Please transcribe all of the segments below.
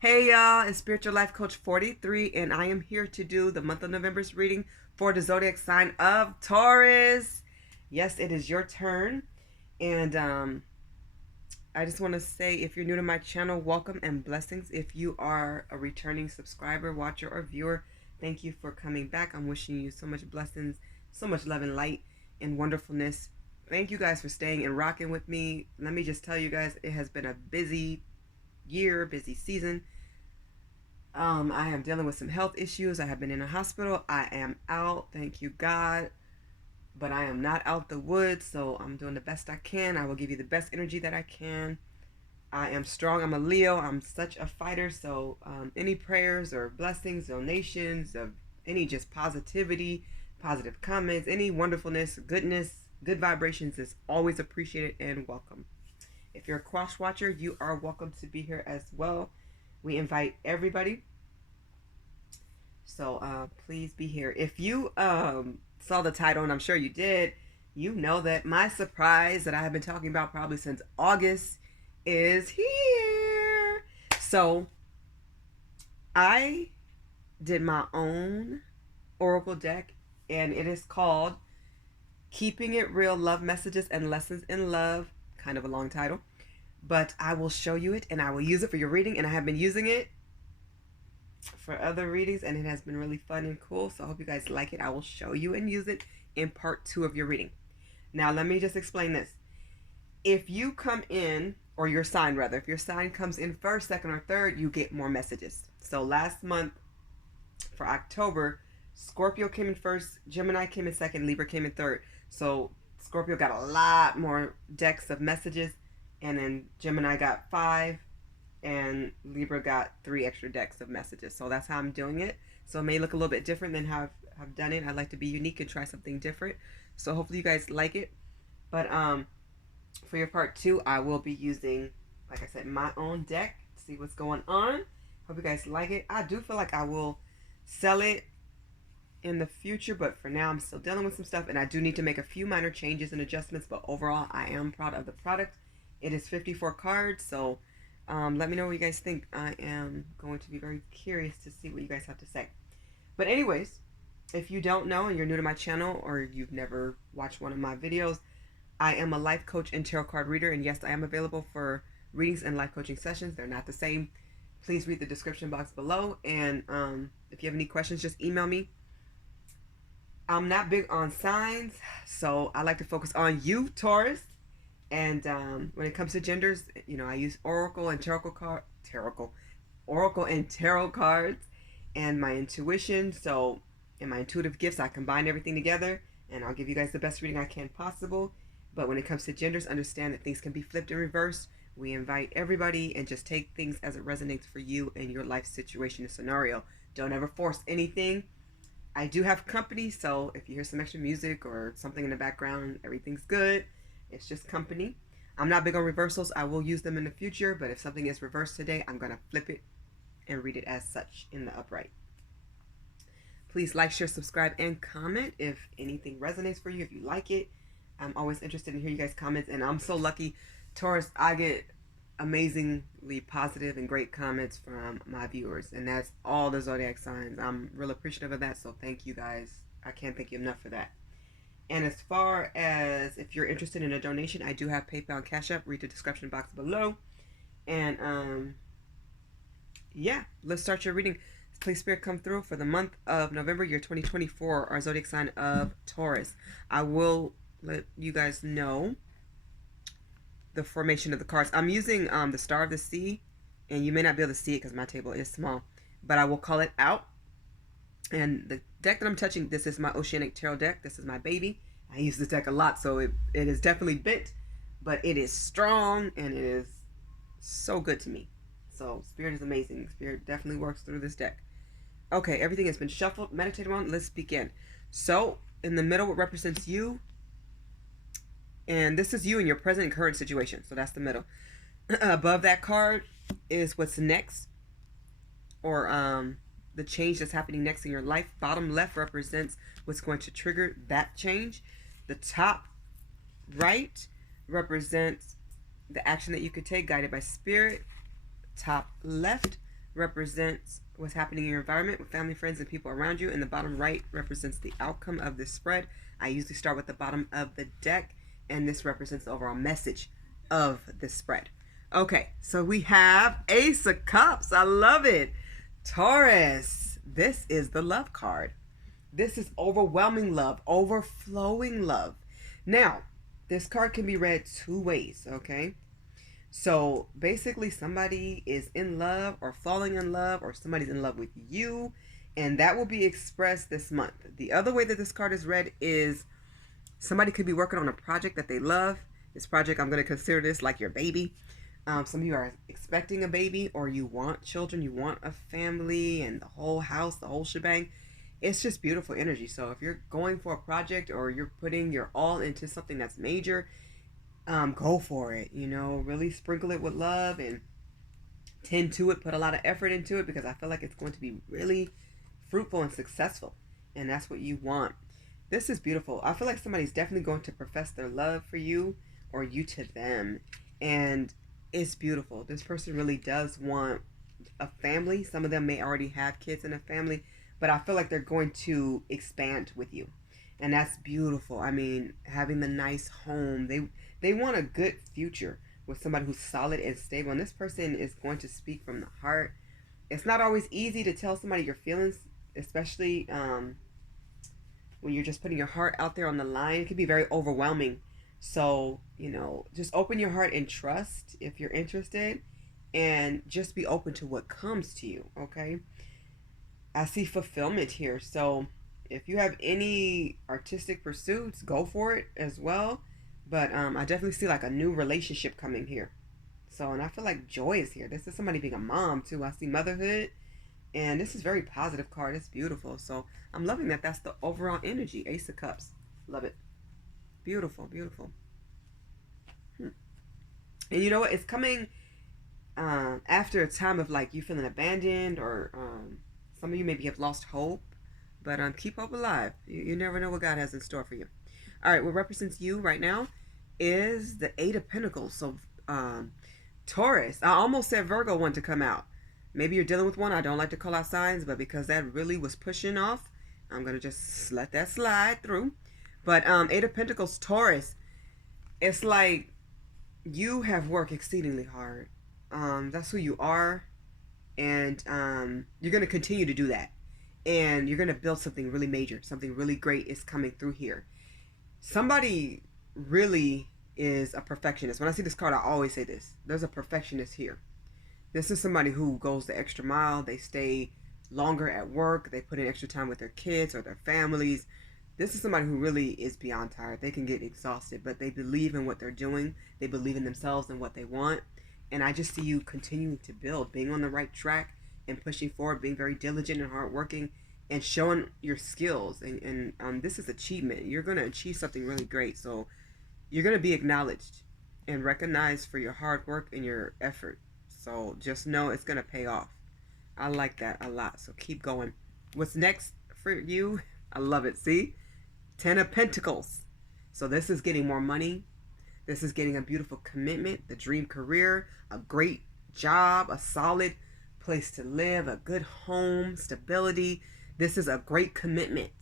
Hey y'all, it's Spiritual Life Coach 43, and I am here to do the month of November's reading for the zodiac sign of Taurus. Yes, it is your turn. And I just want to say, if you're new to my channel, welcome and blessings. If you are a returning subscriber, watcher, or viewer, thank you for coming back. I'm wishing you so much blessings, so much love and light and wonderfulness. Thank you guys for staying and rocking with me. Let me just tell you guys, it has been a busy year, busy season. I am dealing with some health issues. I have been in a hospital. I am out, thank you God, but I am not out the woods, so I'm doing the best I can. I will give you the best energy that I can. I am strong. I'm a Leo. I'm such a fighter. So any prayers or blessings, donations of any just positivity, positive comments, any wonderfulness, goodness, good vibrations is always appreciated and welcome. If you're a cross watcher, you are welcome to be here as well. We invite everybody. So please be here. If you saw the title, and I'm sure you did, you know that my surprise that I have been talking about probably since August is here. So I did my own oracle deck, and it is called Keeping It Real, Love Messages and Lessons in Love. Kind of a long title, but I will show you it and I will use it for your reading, and I have been using it for other readings and it has been really fun and cool. So I hope you guys like it. I will show you and use it in part 2 of your reading. Now let me just explain this. If you come in, or your sign rather, if your sign comes in first, second, or third, you get more messages. So last month for October, Scorpio came in first, Gemini came in second, Libra came in third. So Scorpio got a lot more decks of messages, and then Gemini got 5, and Libra got 3 extra decks of messages. So that's how I'm doing it. So it may look a little bit different than how I've done it. I like to be unique and try something different. So hopefully you guys like it. But for your part 2, I will be using, like I said, my own deck. See what's going on. Hope you guys like it. I do feel like I will sell it in the future, but for now I'm still dealing with some stuff, and I do need to make a few minor changes and adjustments, but overall I am proud of the product. It is 54 cards, so let me know what you guys think. I am going to be very curious to see what you guys have to say. But anyways, if you don't know and you're new to my channel, or you've never watched one of my videos, I am a life coach and tarot card reader, and yes, I am available for readings and life coaching sessions. They're not the same. Please read the description box below, and if you have any questions, just email me. I'm not big on signs, so I like to focus on you, Taurus. And when it comes to genders, I use oracle and oracle and tarot cards, and my intuition. So, in my intuitive gifts, I combine everything together, and I'll give you guys the best reading I can possible. But when it comes to genders, understand that things can be flipped and reversed. We invite everybody, and just take things as it resonates for you and your life situation and scenario. Don't ever force anything. I do have company, so if you hear some extra music or something in the background, everything's good. It's just company. I'm not big on reversals. I will use them in the future, but if something is reversed today, I'm going to flip it and read it as such in the upright. Please like, share, subscribe, and comment if anything resonates for you, if you like it. I'm always interested in hearing you guys' comments, and I'm so lucky, Taurus, I get amazingly positive and great comments from my viewers, and that's all the zodiac signs. I'm real appreciative of that, so thank you guys. I can't thank you enough for that. And as far as if you're interested in a donation, I do have PayPal and CashApp. Read the description box below. And yeah, let's start your reading. Please Spirit come through for the month of November, year 2024, our zodiac sign of Taurus. I will let you guys know the formation of the cards. I'm using the Star of the Sea, and you may not be able to see it because my table is small, but I will call it out. And the deck that I'm touching, this is my Oceanic tarot deck. This is my baby. I use this deck a lot, so it is definitely bent, but it is strong and it is so good to me. So Spirit is amazing. Spirit definitely works through this deck. Okay, everything has been shuffled, meditated on. Let's begin. So in the middle, it represents you, and this is you in your present and current situation. So that's the middle. Above that card is what's next, or the change that's happening next in your life. Bottom left represents what's going to trigger that change. The top right represents the action that you could take guided by spirit. Top left represents what's happening in your environment with family, friends, and people around you. And the bottom right represents the outcome of this spread. I usually start with the bottom of the deck, and this represents the overall message of the spread. Okay, so we have Ace of Cups. I love it. Taurus, this is the love card. This is overwhelming love, overflowing love. Now, this card can be read two ways, okay? So basically somebody is in love or falling in love, or somebody's in love with you, and that will be expressed this month. The other way that this card is read is somebody could be working on a project that they love. This project, I'm going to consider this like your baby. Some of you are expecting a baby, or you want children, you want a family and the whole house, the whole shebang. It's just beautiful energy. So if you're going for a project or you're putting your all into something that's major, go for it. You know, really sprinkle it with love and tend to it. Put a lot of effort into it, because I feel like it's going to be really fruitful and successful. And that's what you want. This is beautiful. I feel like somebody's definitely going to profess their love for you, or you to them. And it's beautiful. This person really does want a family. Some of them may already have kids in a family, but I feel like they're going to expand with you. And that's beautiful. I mean, having the nice home. They want a good future with somebody who's solid and stable. And this person is going to speak from the heart. It's not always easy to tell somebody your feelings, especially when you're just putting your heart out there on the line. It can be very overwhelming. So, you know, just open your heart and trust if you're interested, and just be open to what comes to you, okay? I see fulfillment here. So if you have any artistic pursuits, go for it as well. But I definitely see like a new relationship coming here. So, and I feel like joy is here. This is somebody being a mom too. I see motherhood, and this is very positive card. It's beautiful. So I'm loving that. That's the overall energy. Ace of Cups. Love it. Beautiful, beautiful. And you know what? It's coming after a time of like you feeling abandoned, or some of you maybe have lost hope. But keep hope alive. You never know what God has in store for you. All right, what represents you right now is the Eight of Pentacles. So Taurus. I almost said Virgo wanted to come out. Maybe you're dealing with one. I don't like to call out signs, but because that really was pushing off, I'm going to just let that slide through. But Eight of Pentacles, Taurus, it's like you have worked exceedingly hard. That's who you are. And you're going to continue to do that. And you're going to build something really major. Something really great is coming through here. Somebody really is a perfectionist. When I see this card, I always say this. There's a perfectionist here. This is somebody who goes the extra mile. They stay longer at work. They put in extra time with their kids or their families. This is somebody who really is beyond tired. They can get exhausted, but they believe in what they're doing. They believe in themselves and what they want. And I just see you continuing to build, being on the right track and pushing forward, being very diligent and hardworking, and showing your skills. And this is achievement. You're going to achieve something really great. So you're going to be acknowledged and recognized for your hard work and your effort. So just know it's going to pay off. I like that a lot. So keep going. What's next for you? I love it. See? 10 of Pentacles. So this is getting more money. This is getting a beautiful commitment, the dream career, a great job, a solid place to live, a good home, stability. This is a great commitment.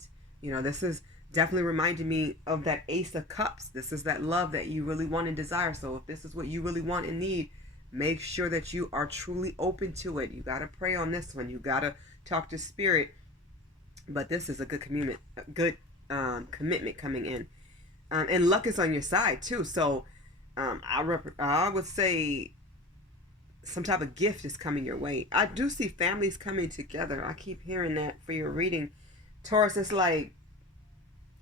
You know, this is definitely reminding me of that Ace of Cups. This is that love that you really want and desire. So if this is what you really want and need, make sure that you are truly open to it. You got to pray on this one. You got to talk to spirit. But this is a good commitment, commitment coming in. And luck is on your side too. So I would say some type of gift is coming your way. I do see families coming together. I keep hearing that for your reading. Taurus, it's like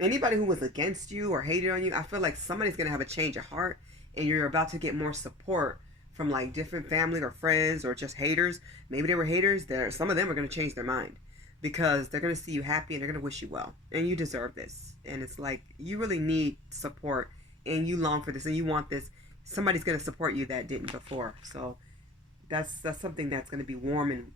anybody who was against you or hated on you, I feel like somebody's going to have a change of heart, and you're about to get more support from like different family or friends or just haters. Maybe they were haters. Some of them are going to change their mind, because they're going to see you happy and they're going to wish you well. And you deserve this. And it's like you really need support, and you long for this and you want this. Somebody's going to support you that didn't before. So that's something that's going to be warm, and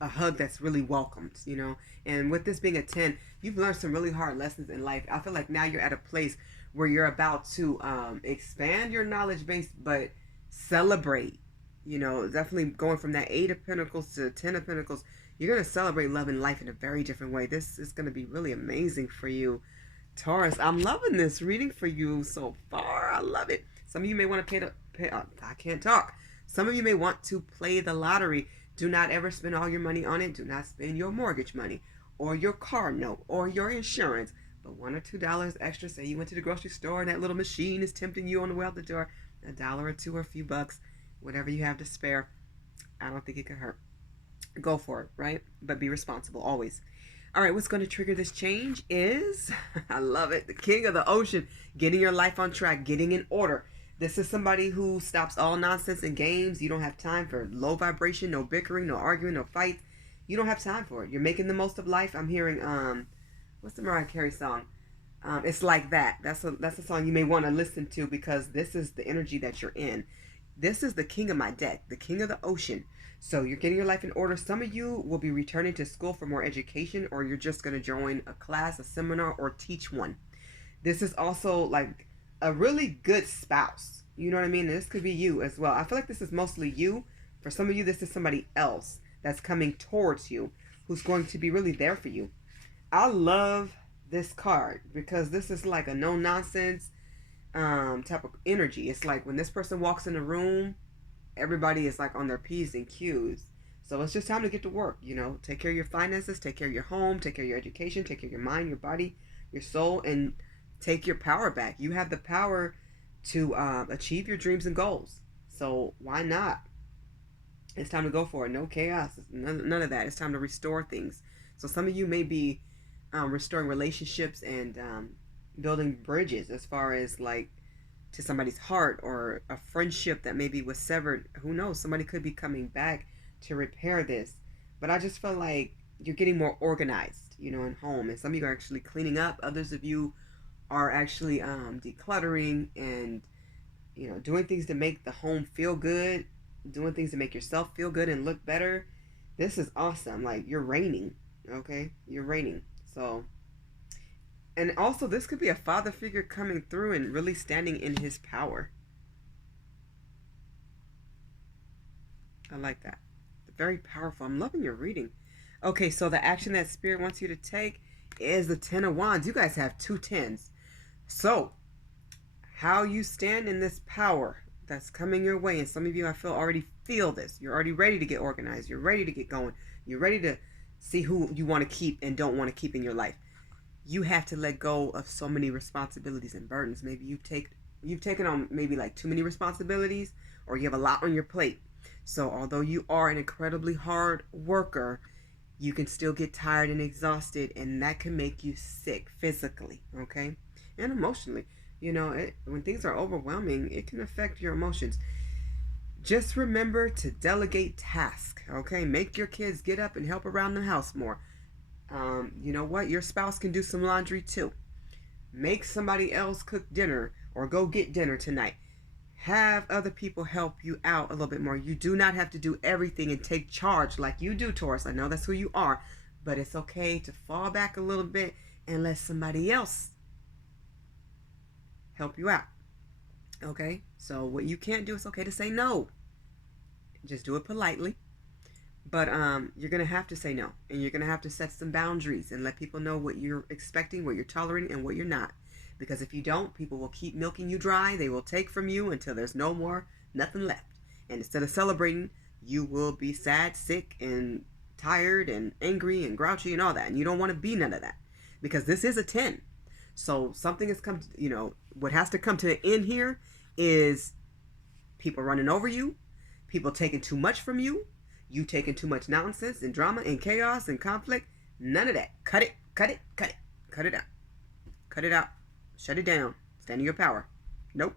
a hug that's really welcomed, you know. And with this being a 10, you've learned some really hard lessons in life. I feel like now you're at a place where you're about to expand your knowledge base, but celebrate You know, definitely going from that 8 of Pentacles to 10 of Pentacles. You're going to celebrate love and life in a very different way. This is going to be really amazing for you, Taurus. I'm loving this reading for you so far. I love it. Some of you may want to I can't talk. Some of you may want to play the lottery. Do not ever spend all your money on it. Do not spend your mortgage money or your car note or your insurance. But $1 or $2 extra. Say you went to the grocery store and that little machine is tempting you on the way out the door. $1 or $2 or a few bucks, whatever you have to spare. I don't think it could hurt. Go for it, right? But be responsible always. All right, what's going to trigger this change is, I love it, the King of the Ocean, getting your life on track, getting in order. This is somebody who stops all nonsense and games. You don't have time for low vibration, no bickering, no arguing, no fights. You don't have time for it. You're making the most of life. I'm hearing, what's the Mariah Carey song? It's Like That. That's a song you may want to listen to because this is the energy that you're in. This is the king of my deck, the King of the Ocean. So you're getting your life in order. Some of you will be returning to school for more education, or you're just going to join a class, a seminar, or teach one. This is also like a really good spouse. You know what I mean? And this could be you as well. I feel like this is mostly you. For some of you, this is somebody else that's coming towards you who's going to be really there for you. I love this card because this is like a no nonsense type of energy. It's like when this person walks in the room, everybody is like on their P's and Q's. So it's just time to get to work, you know. Take care of your finances, take care of your home, take care of your education, take care of your mind, your body, your soul, and take your power back. You have the power to achieve your dreams and goals. So why not? It's time to go for it. No chaos, none of that. It's time to restore things. So some of you may be restoring relationships and building bridges as far as like to somebody's heart, or a friendship that maybe was severed. Who knows? Somebody could be coming back to repair this. But I just feel like you're getting more organized, you know, in home. And some of you are actually cleaning up. Others of you are actually decluttering and, you know, doing things to make the home feel good, doing things to make yourself feel good and look better. This is awesome. Like, you're reigning, okay? You're reigning. So, and also this could be a father figure coming through and really standing in his power. I like that. Very powerful. I'm loving your reading. Okay, so the action that Spirit wants you to take is the 10 of Wands. You guys have 2 10s. So, how you stand in this power that's coming your way, and some of you I feel already feel this. You're already ready to get organized. You're ready to get going. You're ready to see who you want to keep and don't want to keep in your life. You have to let go of so many responsibilities and burdens. Maybe you've taken on maybe like too many responsibilities, or you have a lot on your plate. So although you are an incredibly hard worker, you can still get tired and exhausted, and that can make you sick physically, okay? And emotionally. You know, when things are overwhelming, it can affect your emotions. Just remember to delegate tasks, okay? Make your kids get up and help around the house more. You know what? Your spouse can do some laundry too. Make somebody else cook dinner or go get dinner tonight. Have other people help you out a little bit more. You do not have to do everything and take charge like you do, Taurus. I know that's who you are, but it's okay to fall back a little bit and let somebody else help you out. Okay? So what you can't do, it's okay to say no. Just do it politely. But you're going to have to say no. And you're going to have to set some boundaries and let people know what you're expecting, what you're tolerating, and what you're not. Because if you don't, people will keep milking you dry. They will take from you until there's nothing left. And instead of celebrating, you will be sad, sick, and tired, and angry, and grouchy, and all that. And you don't want to be none of that. Because this is a 10. So something has come to, you know, what has to come to an end here is people running over you, people taking too much from you, you taking too much nonsense and drama and chaos and conflict. None of that. Cut it, cut it, cut it. Cut it out. Cut it out. Shut it down. Stand in your power. Nope.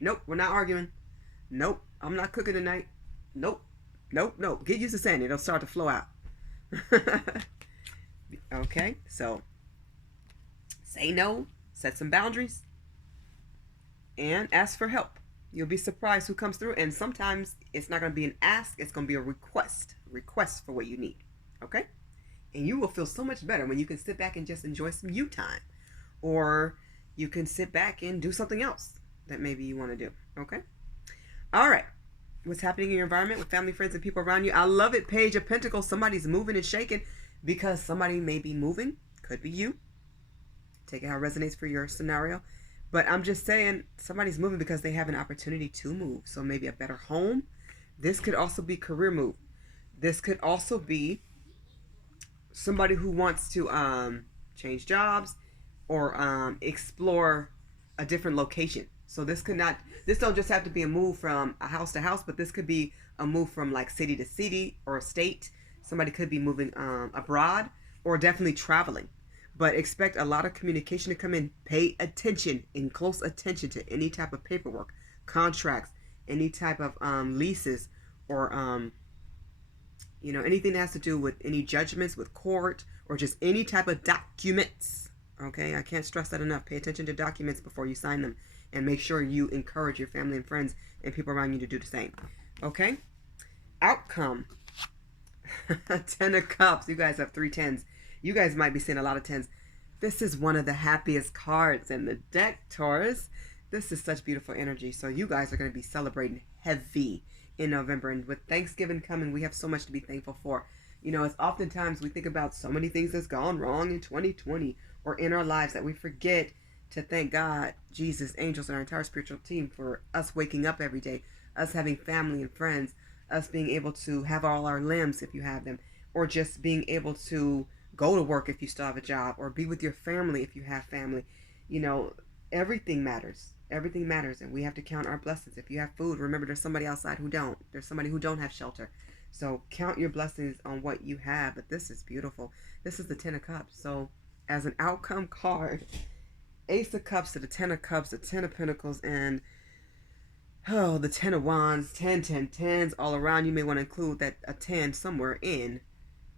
Nope, we're not arguing. Nope, I'm not cooking tonight. Nope. Nope, nope. Get used to saying it. It'll start to flow out. Okay, so say no, set some boundaries, and ask for help. You'll be surprised who comes through, and sometimes it's not going to be an ask, it's going to be a request for what you need, okay? And you will feel so much better when you can sit back and just enjoy some you time, or you can sit back and do something else that maybe you want to do, okay? All right, what's happening in your environment with family, friends, and people around you. I love it. Page of Pentacles. Somebody's moving and shaking because somebody may be moving. Could be you. Take it how it resonates for your scenario. But I'm just saying somebody's moving because they have an opportunity to move. So maybe a better home. This could also be career move. This could also be somebody who wants to change jobs or explore a different location. So this don't just have to be a move from a house to house, but this could be a move from like city to city or state. Somebody could be moving abroad or definitely traveling. But expect a lot of communication to come in. Pay attention, in close attention to any type of paperwork, contracts, any type of leases, or anything that has to do with any judgments with court or just any type of documents. Okay, I can't stress that enough. Pay attention to documents before you sign them, and make sure you encourage your family and friends and people around you to do the same. Okay, outcome. 10 of Cups. You guys have 3 10s. You guys might be seeing a lot of 10s. This is one of the happiest cards in the deck, Taurus. This is such beautiful energy. So you guys are going to be celebrating heavy in November. And with Thanksgiving coming, we have so much to be thankful for. It's oftentimes we think about so many things that's gone wrong in 2020 or in our lives that we forget to thank God, Jesus, angels, and our entire spiritual team for us waking up every day, us having family and friends, us being able to have all our limbs if you have them, or just being able to go to work if you still have a job, or be with your family if you have family. Everything matters. Everything matters, and we have to count our blessings. If you have food, remember there's somebody outside who don't. There's somebody who don't have shelter. So count your blessings on what you have. But this is beautiful. This is the 10 of Cups. So as an outcome card, Ace of Cups to the 10 of Cups, the 10 of Pentacles, and the 10 of Wands, 10, 10, 10s all around. You may want to include that a 10 somewhere in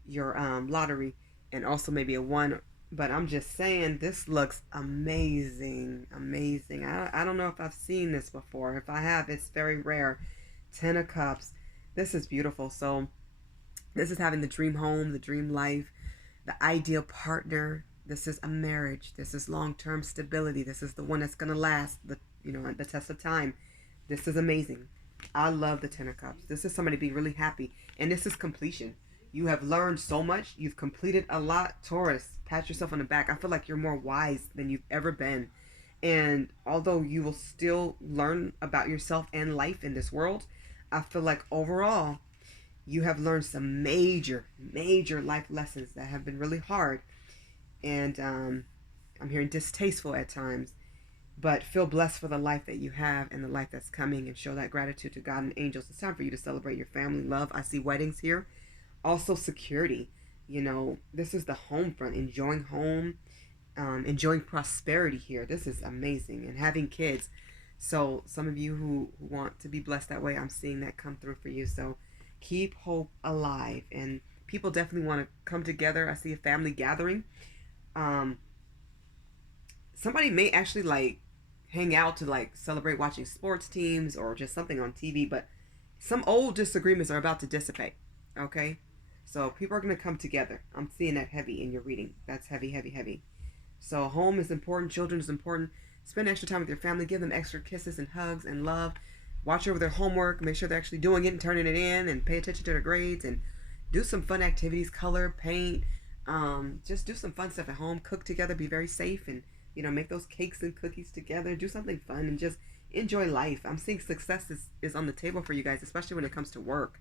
your lottery, and also maybe a 1. But I'm just saying, this looks amazing. Amazing. I don't know if I've seen this before. If I have, it's very rare. 10 of Cups. This is beautiful. So this is having the dream home, the dream life, the ideal partner. This is a marriage. This is long-term stability. This is the one that's going to last the test of time. This is amazing. I love the 10 of Cups. This is somebody being really happy. And this is completion. You have learned so much. You've completed a lot. Taurus, pat yourself on the back. I feel like you're more wise than you've ever been. And although you will still learn about yourself and life in this world, I feel like overall, you have learned some major, major life lessons that have been really hard. And I'm hearing distasteful at times. But feel blessed for the life that you have and the life that's coming, and show that gratitude to God and angels. It's time for you to celebrate your family, love. I see weddings here. Also security. This is the home front. Enjoying home. Enjoying prosperity here. This is amazing. And having kids. So some of you who want to be blessed that way, I'm seeing that come through for you. So keep hope alive. And people definitely want to come together. I see a family gathering. Somebody may actually hang out to celebrate watching sports teams or just something on TV, but some old disagreements are about to dissipate. Okay, so people are going to come together. I'm seeing that heavy in your reading. That's heavy, heavy, heavy. So home is important. Children is important. Spend extra time with your family. Give them extra kisses and hugs and love. Watch over their homework. Make sure they're actually doing it and turning it in, and pay attention to their grades, and do some fun activities. Color, paint. Just do some fun stuff at home. Cook together. Be very safe, and make those cakes and cookies together. Do something fun and just enjoy life. I'm seeing success is on the table for you guys, especially when it comes to work.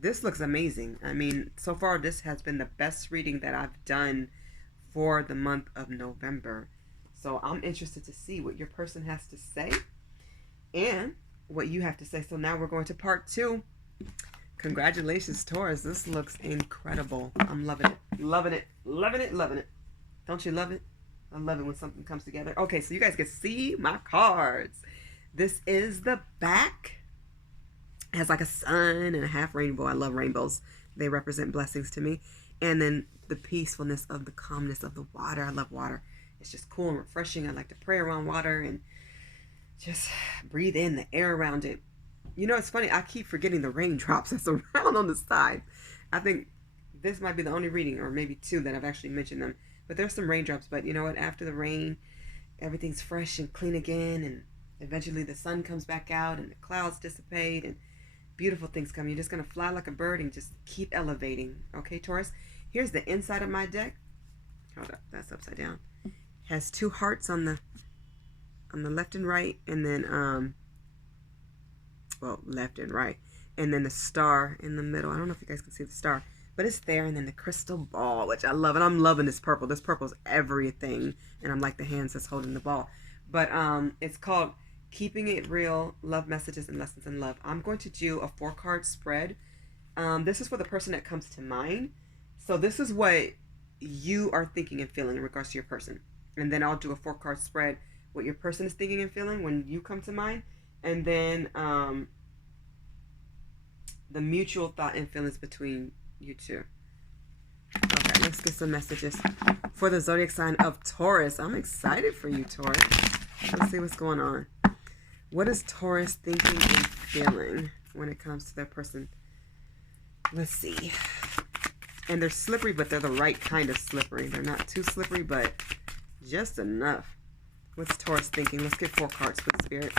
This looks amazing. I mean, so far this has been the best reading that I've done for the month of November. So I'm interested to see what your person has to say and what you have to say. So now we're going to part 2. Congratulations, Taurus. This looks incredible. I'm loving it. Loving it. Loving it. Loving it. Don't you love it? I love it when something comes together. Okay, so you guys can see my cards. This is the back. It has like a sun and a half rainbow. I love rainbows. They represent blessings to me. And then the peacefulness of the calmness of the water. I love water. It's just cool and refreshing. I like to pray around water and just breathe in the air around it. It's funny. I keep forgetting the raindrops that's around on the side. I think this might be the only reading, or maybe 2, that I've actually mentioned them. But there's some raindrops. But you know what? After the rain, everything's fresh and clean again. And eventually the sun comes back out and the clouds dissipate. And beautiful things coming. You're just going to fly like a bird and just keep elevating. Okay, Taurus? Here's the inside of my deck. Hold up, that's upside down. Has 2 hearts on the left and right, and then left and right, and then the star in the middle. I don't know if you guys can see the star, but it's there, and then the crystal ball, which I love, and I'm loving this purple. This purple is everything, and I'm like the hands that's holding the ball. But it's called Keeping It Real, Love Messages and Lessons in Love. I'm going to do a 4-card spread. This is for the person that comes to mind. So this is what you are thinking and feeling in regards to your person. And then I'll do a 4-card spread, what your person is thinking and feeling when you come to mind. And then the mutual thought and feelings between you two. Okay, let's get some messages for the zodiac sign of Taurus. I'm excited for you, Taurus. Let's see what's going on. What is Taurus thinking and feeling when it comes to their person? Let's see. And they're slippery, but they're the right kind of slippery. They're not too slippery, but just enough. What's Taurus thinking? Let's get 4 cards for the spirit.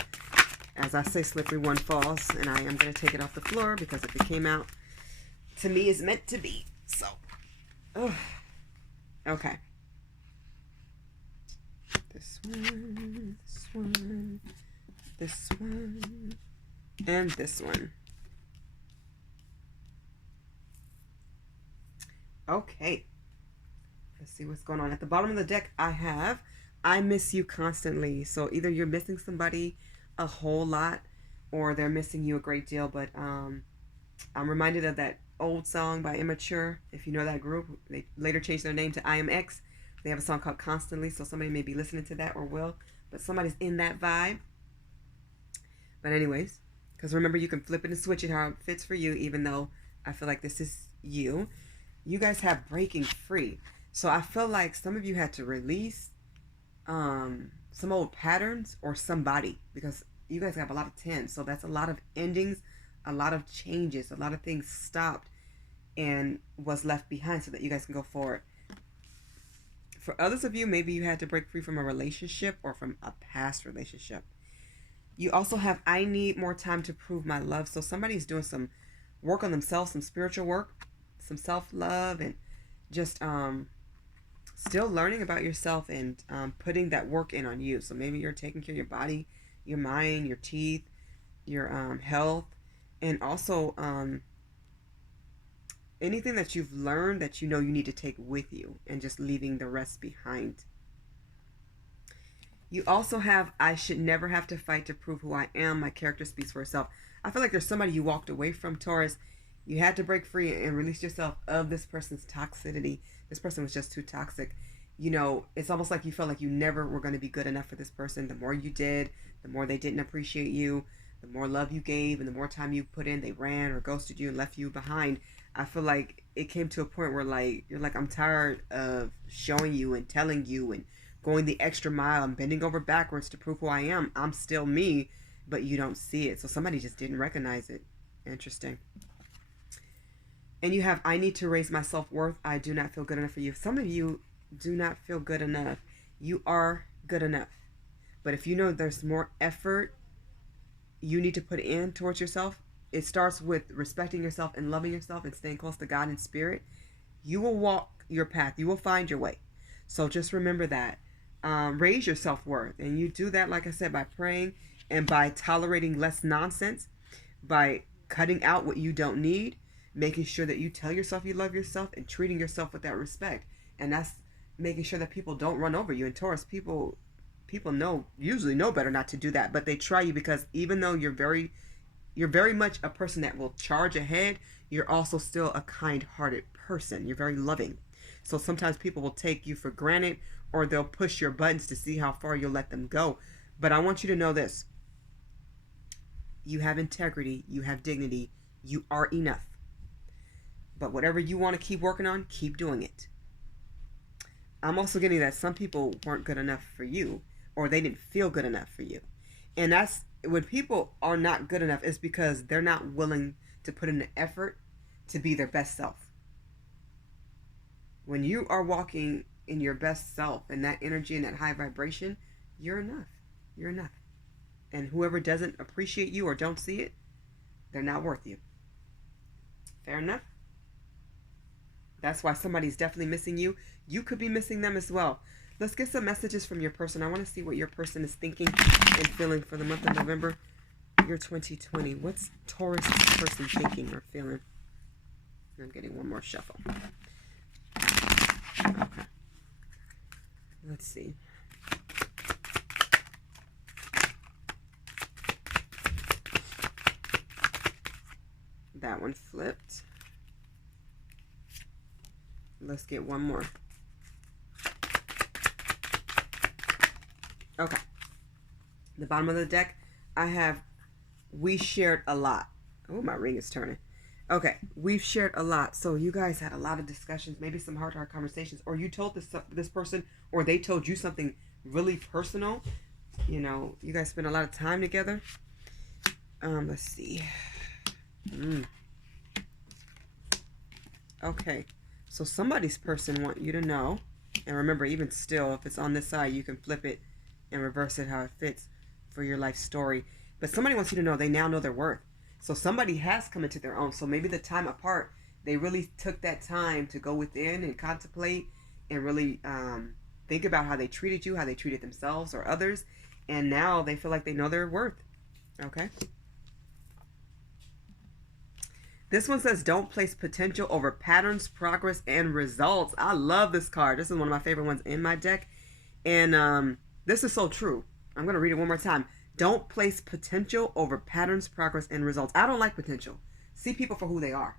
As I say, slippery one falls, and I am going to take it off the floor because if it came out, to me, it's meant to be. So, okay. This one, this one, this one, and this one. Okay. Let's see what's going on. At the bottom of the deck, I have, I miss you constantly. So either you're missing somebody a whole lot, or they're missing you a great deal. But I'm reminded of that old song by Immature. If you know that group, they later changed their name to IMX. They have a song called Constantly, so somebody may be listening to that or will, but somebody's in that vibe. But anyways, because remember, you can flip it and switch it how it fits for you, even though I feel like this is you. You guys have breaking free. So I feel like some of you had to release some old patterns or somebody, because you guys have a lot of 10. So that's a lot of endings, a lot of changes, a lot of things stopped and was left behind so that you guys can go forward. For others of you, maybe you had to break free from a relationship or from a past relationship. You also have, I need more time to prove my love. So somebody's doing some work on themselves, some spiritual work, some self-love, and just still learning about yourself and putting that work in on you. So maybe you're taking care of your body, your mind, your teeth, your health, and also anything that you've learned that you know you need to take with you and just leaving the rest behind. You also have, I should never have to fight to prove who I am. My character speaks for itself. I feel like there's somebody you walked away from, Taurus. You had to break free and release yourself of this person's toxicity. This person was just too toxic. You know, it's almost like you felt like you never were going to be good enough for this person. The more you did, the more they didn't appreciate you. The more love you gave and the more time you put in, they ran or ghosted you and left you behind. I feel like it came to a point where like you're like, I'm tired of showing you and telling you and going the extra mile and bending over backwards to prove who I am. I'm still me, but you don't see it. So somebody just didn't recognize it. Interesting. And you have, I need to raise my self-worth. I do not feel good enough for you. Some of you do not feel good enough. You are good enough. But if you know there's more effort you need to put in towards yourself, it starts with respecting yourself and loving yourself and staying close to God and spirit. You will walk your path. You will find your way. So just remember that. Raise your self-worth. And you do that, like I said, by praying and by tolerating less nonsense, by cutting out what you don't need, making sure that you tell yourself you love yourself and treating yourself with that respect. And that's making sure that people don't run over you. And Taurus, people usually know better not to do that, but they try you because even though you're very much a person that will charge ahead, you're also still a kind-hearted person. You're very loving. So sometimes people will take you for granted or they'll push your buttons to see how far you'll let them go. But I want you to know this. You have integrity. You have dignity. You are enough. But whatever you want to keep working on, keep doing it. I'm also getting that some people weren't good enough for you, or they didn't feel good enough for you. And that's when people are not good enough, is because they're not willing to put in the effort to be their best self. When you are walking in your best self and that energy and that high vibration, you're enough. You're enough. And whoever doesn't appreciate you or don't see it, They're not worth you. Fair enough? That's why somebody's definitely missing you. You could be missing them as well. Let's get some messages from your person. I want to see what your person is thinking and feeling for the month of November, year 2020. What's Taurus person thinking or feeling? I'm getting one more shuffle. Okay. Let's see. That one flipped. Let's get one more. Okay. The bottom of the deck, I have, we shared a lot. Oh, my ring is turning. Okay, we've shared a lot. So you guys had a lot of discussions, maybe some heart-to-heart conversations, or you told this person, or they told you something really personal. You know, you guys spent a lot of time together. Let's see. Okay, so somebody's person want you to know, and remember, even still, if it's on this side, you can flip it and reverse it how it fits for your life story. But somebody wants you to know they now know their worth. So somebody has come into their own. So maybe the time apart, they really took that time to go within and contemplate and really think about how they treated you, how they treated themselves or others. And now they feel like they know their worth. Okay. This one says, don't place potential over patterns, progress, and results. I love this card. This is one of my favorite ones in my deck. And this is so true. I'm going to read it one more time. Don't place potential over patterns, progress, and results. I don't like potential. See people for who they are.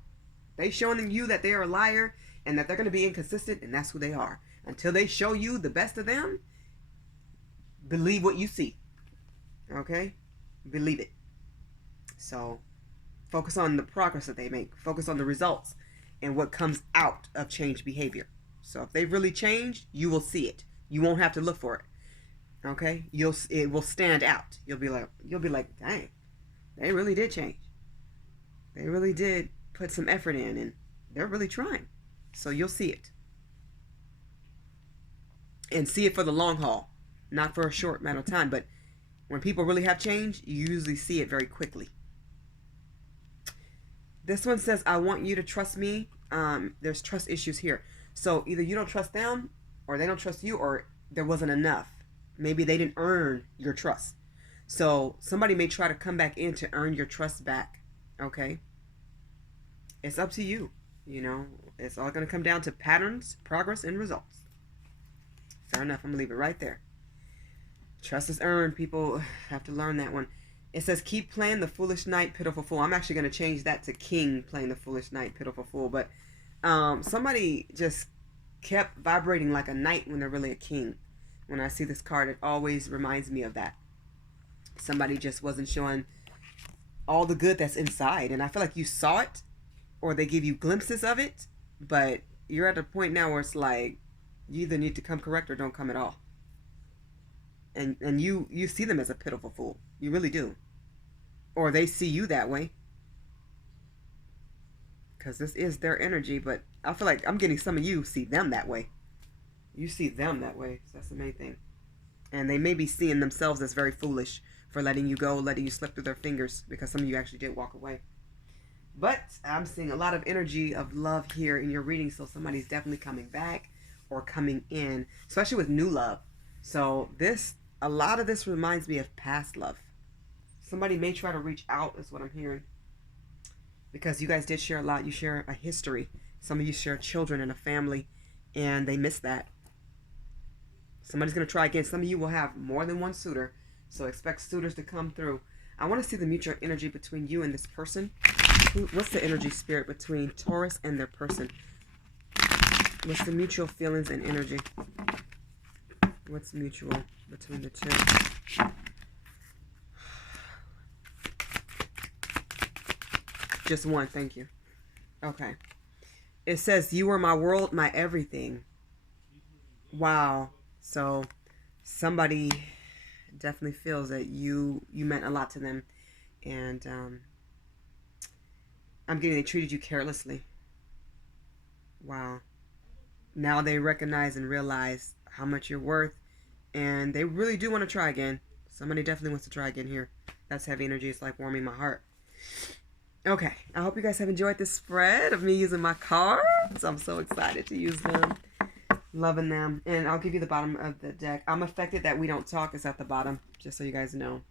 They showing you that they are a liar and that they're going to be inconsistent, and that's who they are. Until they show you the best of them, believe what you see. Okay? Believe it. So focus on the progress that they make. Focus on the results and what comes out of changed behavior. So if they've really changed, you will see it. You won't have to look for it. Okay? It will stand out. You'll be like, dang, they really did change. They really did put some effort in, and they're really trying. So you'll see it. And see it for the long haul, not for a short amount of time. But when people really have changed, you usually see it very quickly. This one says, I want you to trust me. There's trust issues here. So either you don't trust them, or they don't trust you, or there wasn't enough. Maybe they didn't earn your trust. So somebody may try to come back in to earn your trust back. Okay? It's up to you. You know, it's all going to come down to patterns, progress, and results. Fair enough. I'm going to leave it right there. Trust is earned. People have to learn that one. It says, keep playing the foolish knight, pitiful fool. I'm actually going to change that to king playing the foolish knight, pitiful fool. But somebody just kept vibrating like a knight when they're really a king. When I see this card, it always reminds me of that. Somebody just wasn't showing all the good that's inside. And I feel like you saw it, or they give you glimpses of it, but you're at a point now where it's like, you either need to come correct or don't come at all. And you see them as a pitiful fool. You really do. Or they see you that way. Because this is their energy, but I feel like I'm getting some of you see them that way. You see them that way. So that's the main thing. And they may be seeing themselves as very foolish for letting you go, letting you slip through their fingers, because some of you actually did walk away. But I'm seeing a lot of energy of love here in your reading, so somebody's definitely coming back or coming in, especially with new love. So a lot of this reminds me of past love. Somebody may try to reach out, is what I'm hearing. Because you guys did share a lot. You share a history. Some of you share children and a family, and they miss that. Somebody's going to try again. Some of you will have more than one suitor, so expect suitors to come through. I want to see the mutual energy between you and this person. What's the energy spirit between Taurus and their person? What's the mutual feelings and energy? What's mutual between the two? Just one, thank you. Okay. It says, you are my world, my everything. Wow. So somebody definitely feels that you meant a lot to them. And I'm getting they treated you carelessly. Wow. Now they recognize and realize how much you're worth. And they really do want to try again. Somebody definitely wants to try again here. That's heavy energy. It's like warming my heart. Okay, I hope you guys have enjoyed this spread of me using my cards. I'm so excited to use them. Loving them. And I'll give you the bottom of the deck. I'm affected that we don't talk is at the bottom, just so you guys know.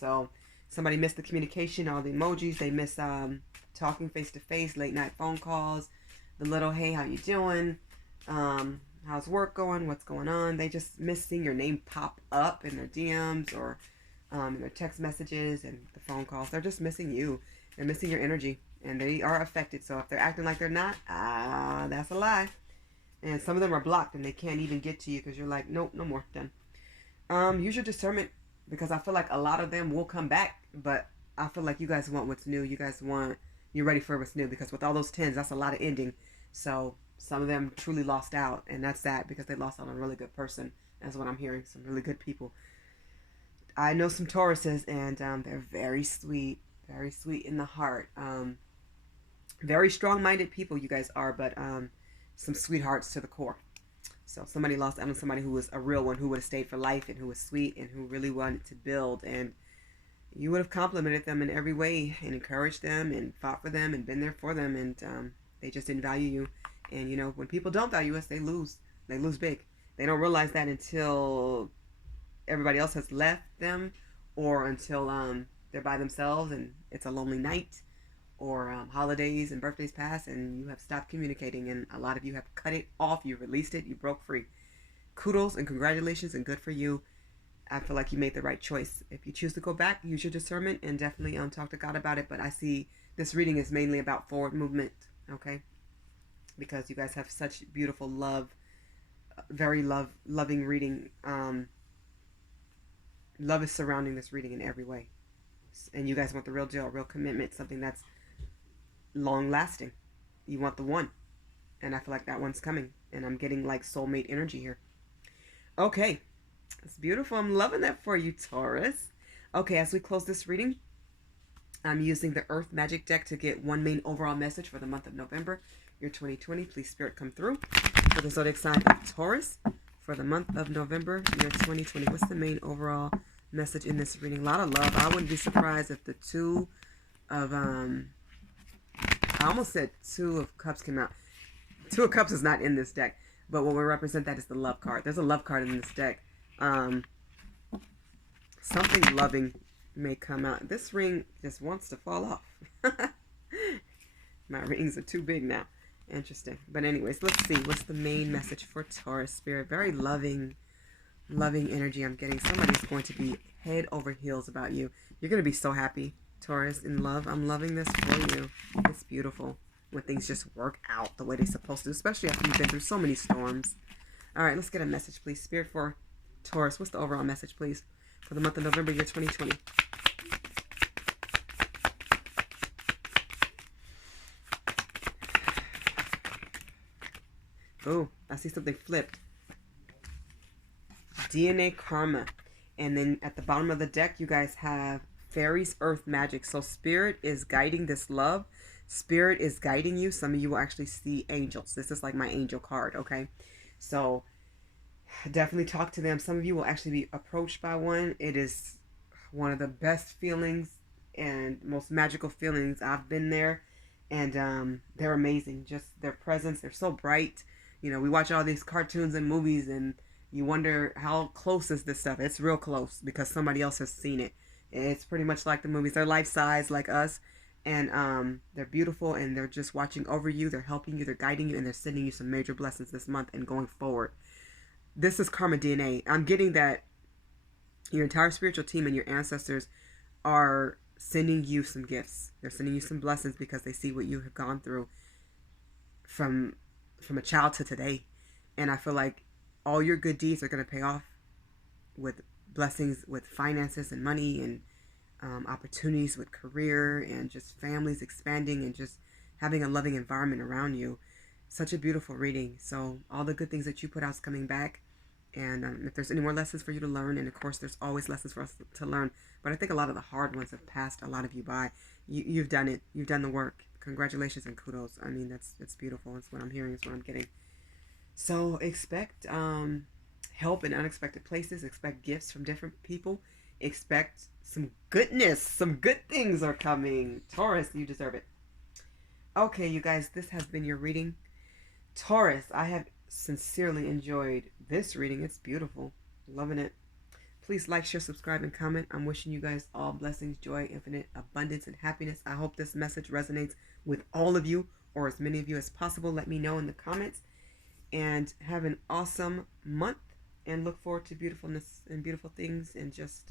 So somebody missed the communication, all the emojis. They miss talking face to face, late night phone calls, the little hey, how you doing? How's work going? What's going on? They just miss seeing your name pop up in their DMs or in their text messages and the phone calls. They're just missing you. They're missing your energy, and they are affected. So if they're acting like they're not, that's a lie. And some of them are blocked, and they can't even get to you because you're like, nope, no more, done. Use your discernment, because I feel like a lot of them will come back, but I feel like you guys want what's new. You're ready for what's new, because with all those tens, that's a lot of ending. So some of them truly lost out, and that's sad because they lost out on a really good person. That's what I'm hearing. Some really good people. I know some Tauruses, and they're very sweet in the heart. Very strong-minded people you guys are, but some sweethearts to the core. So somebody lost out on somebody who was a real one, who would have stayed for life and who was sweet and who really wanted to build. And you would have complimented them in every way and encouraged them and fought for them and been there for them. And they just didn't value you. And, you know, when people don't value us, they lose. They lose big. They don't realize that until everybody else has left them, or until they're by themselves and it's a lonely night, or holidays and birthdays pass and you have stopped communicating, and a lot of you have cut it off. You released it. You broke free. Kudos and congratulations, and good for you. I feel like you made the right choice. If you choose to go back, use your discernment and definitely talk to God about it. But I see this reading is mainly about forward movement, okay? Because you guys have such beautiful love, very loving reading. Love is surrounding this reading in every way. And you guys want the real deal, real commitment, something that's long lasting. You want the one. And I feel like that one's coming. And I'm getting like soulmate energy here. Okay. It's beautiful. I'm loving that for you, Taurus. Okay, as we close this reading, I'm using the Earth Magic deck to get one main overall message for the month of November, year 2020. Please, Spirit, come through for the zodiac sign of Taurus for the month of November, year 2020. What's the main overall message in this reading? A lot of love. I wouldn't be surprised if the two of I almost said Two of Cups came out. Two of Cups is not in this deck, but what will represent that is the love card. There's a love card in this deck. Something loving may come out. This ring just wants to fall off. My rings are too big now. Interesting. But anyways, let's see. What's the main message for Taurus Spirit? Very loving energy I'm getting. Somebody's going to be head over heels about you. You're going to be so happy, Taurus, in love. I'm loving this for you. It's beautiful when things just work out the way they're supposed to, especially after you've been through so many storms. All right, let's get a message, please. Spirit for Taurus. What's the overall message, please, for the month of November, year 2020? Oh, I see something flipped. DNA karma. And then at the bottom of the deck, you guys have fairies, earth magic. So Spirit is guiding this love. Spirit is guiding you. Some of you will actually see angels. This is like my angel card, okay? So definitely talk to them. Some of you will actually be approached by one. It is one of the best feelings and most magical feelings. I've been there, and they're amazing. Just their presence. They're so bright. You know, we watch all these cartoons and movies, and you wonder how close is this stuff. It's real close because somebody else has seen it. It's pretty much like the movies. They're life size like us, and they're beautiful, and they're just watching over you. They're helping you. They're guiding you, and they're sending you some major blessings this month and going forward. This is karma DNA. I'm getting that your entire spiritual team and your ancestors are sending you some gifts. They're sending you some blessings because they see what you have gone through from a child to today. And I feel like all your good deeds are going to pay off with blessings, with finances and money, and opportunities with career, and just families expanding, and just having a loving environment around you. Such a beautiful reading. So all the good things that you put out is coming back. And if there's any more lessons for you to learn, and of course there's always lessons for us to learn, but I think a lot of the hard ones have passed a lot of you by. You've done it. You've done the work. Congratulations and kudos. I mean, it's beautiful. It's what I'm hearing. It's what I'm getting. So expect help in unexpected places. Expect gifts from different people. expect some goodness. Some good things are coming. Taurus, you deserve it. Okay, you guys, this has been your reading. Taurus, I have sincerely enjoyed this reading. It's beautiful. Loving it. Please like, share, subscribe, and comment. I'm wishing you guys all blessings, joy, infinite abundance, and happiness. I hope this message resonates with all of you, or as many of you as possible. Let me know in the comments. And have an awesome month. And look forward to beautifulness and beautiful things and just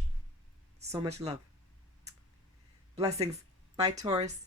so much love. Blessings. Bye, Taurus.